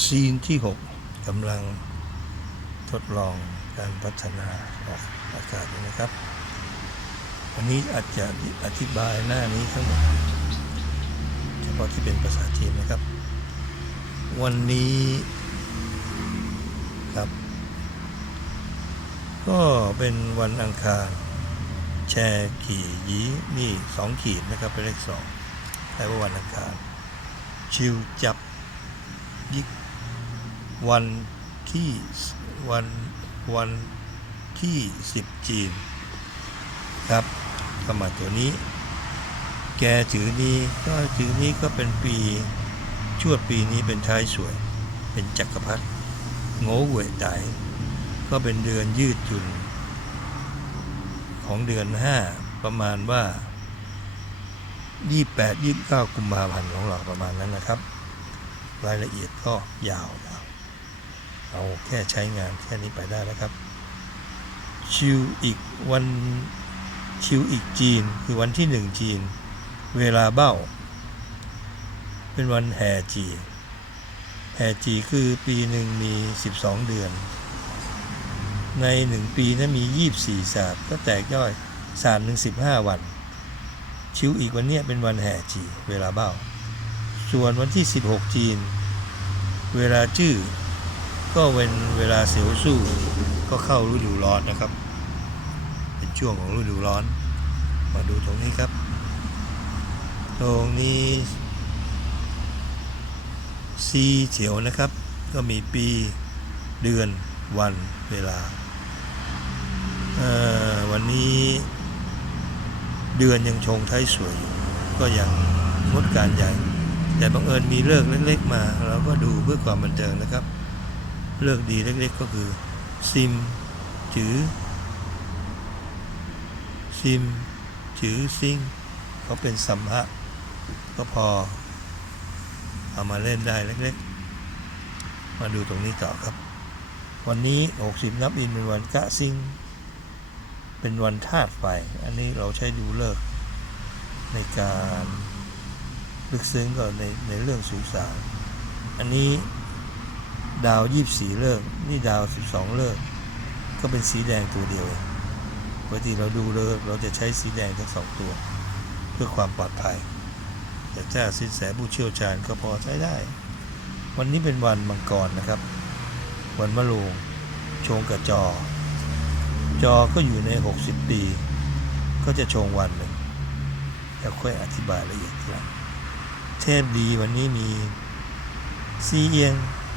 ซีนที่ 6กำลังทดลองการพัฒนาออกอากาศนะครับ วันนี้อาจจะอธิบายหน้านี้ทั้งหมดเฉพาะที่เป็นภาษาจีนนะครับ วันนี้ครับ ก็เป็นวันอังคารแชร์ขี่ยีนี่สองขีดนะครับเป็นเลขสองแปลว่าวันอังคารชิวจับยิก วันที่วันวันที่สิบจีน ครับเข้ามาตัวนี้ แกถือนี้ก็ถือนี้ก็เป็นปีชวดปีนี้เป็นท้ายสวย เป็นจักรพรรดิโง่เหวยไตก็เป็นเดือนยืดหยุ่น ของเดือนห้าประมาณว่า 28 29 กุมภาพันธ์ของเราประมาณนั้นนะครับ รายละเอียดก็ยาวยาว เอาแค่ใช้งานแค่นี้ไปได้แล้วครับชิวอีกวันชิวอีกจีนคือวันที่หนึ่งจีน เวลาเบ้า เป็นวันแห่จี แห่จีคือปีหนึ่งมี 12 เดือน ในหนึ่งปีนั้นมี 24 ศาสตร์ก็แตกย่อยศาสตร์หนึ่ง15วัน ชิวอีกวันเนี้ยเป็นวันแห่จี เวลาเบ้า ส่วนวันที่ 16 จีน เวลาจื้อ ก็เป็นเวลาเสียวสู้ก็เข้าฤดูร้อนนะครับ เป็นช่วงของฤดูร้อน มาดูตรงนี้ครับ ตรงนี้ซีเฉียวนะครับ ก็มีปีเดือนวันเวลา วันนี้เดือนยังชงท้ายสวยอยู่ก็ยังงดการใหญ่ แต่บังเอิญมีเลิกเล็กๆมา เราก็ดูเพื่อความบันเทิงนะครับ เลิกดีเล็กๆก็คือซิมจือซิมจือซิงเขาเป็นสัมภะก็พอ เอามาเล่นได้เล็กๆ มาดูตรงนี้ต่อครับ วันนี้ 60 นับอินเป็นวันกะซิง เป็นวันธาตุไฟ อันนี้เราใช้ดูเลิก ในการลึกซึ้งก็ในในเรื่องสุสานอันนี้ ดาวยี่สี่เลิก นี่ดาวสิบสองเลิก ก็เป็นสีแดงตัวเดียวปกติเราดูเลิกเราจะใช้สีแดงทั้งสองตัว เพื่อความปลอดภัย แต่ถ้าสินแสผู้เชี่ยวชาญก็พอใช้ได้ วันนี้เป็นวันมังกรนะครับ วันมะโรงชงกับจอ จอก็อยู่ใน 60 ปี ก็จะชงวันหนึ่งแล้วค่อยอธิบายละเอียดทีหลังเทพดีวันนี้มีซีเอียง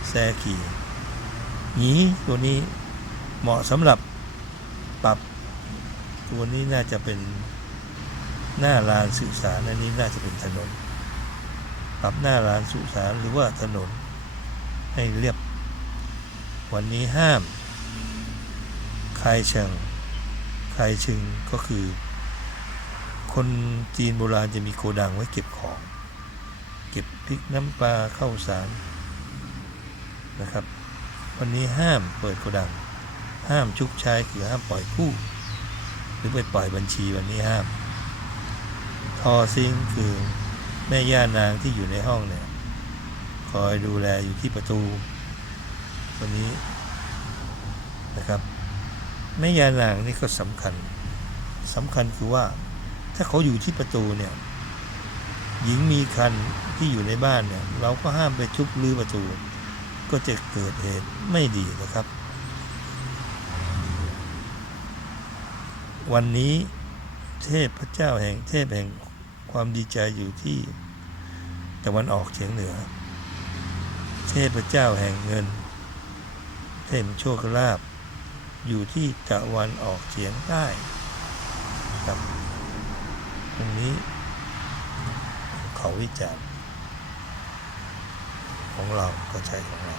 แซขี่หนีตัวนี้เหมาะสำหรับปรับตัวนี้น่าจะเป็นหน้าลานสื่อสารอันนี้น่าจะเป็นถนน ปรับหน้าลานสื่อสารหรือว่าถนน ให้เรียบ วันนี้ห้ามใคายเชิงใคายชึงก็คือ คนจีนโบราณจะมีโกดังไว้เก็บของ เก็บพริกน้ำปลาข้าวสาร นะครับ วันนี้ห้ามเปิดโกดัง ห้ามชุกใช้คือห้ามปล่อยกู้ หรือไปปล่อยบัญชีวันนี้ห้าม ทอซิงคือแม่ย่านางที่อยู่ในห้องเนี่ยคอยดูแลอยู่ที่ประตูวันนี้นะครับแม่ย่านางนี่ก็สำคัญสำคัญคือว่าถ้าเขาอยู่ที่ประตูเนี่ยหญิงมีคันที่อยู่ในบ้านเนี่ยเราก็ห้ามไปทุบรื้อประตู ก็จะเกิดเหตุไม่ดีนะครับ วันนี้เทพพระเจ้าแห่งเทพแห่งความดีใจอยู่ที่ตะวันออกเฉียงเหนือ เทพเจ้าแห่งเงิน เทพโชคลาภอยู่ที่ตะวันออกเฉียงใต้ครับตรงนี้เขาวิจารณ์ของเราก็ใช้ของเรา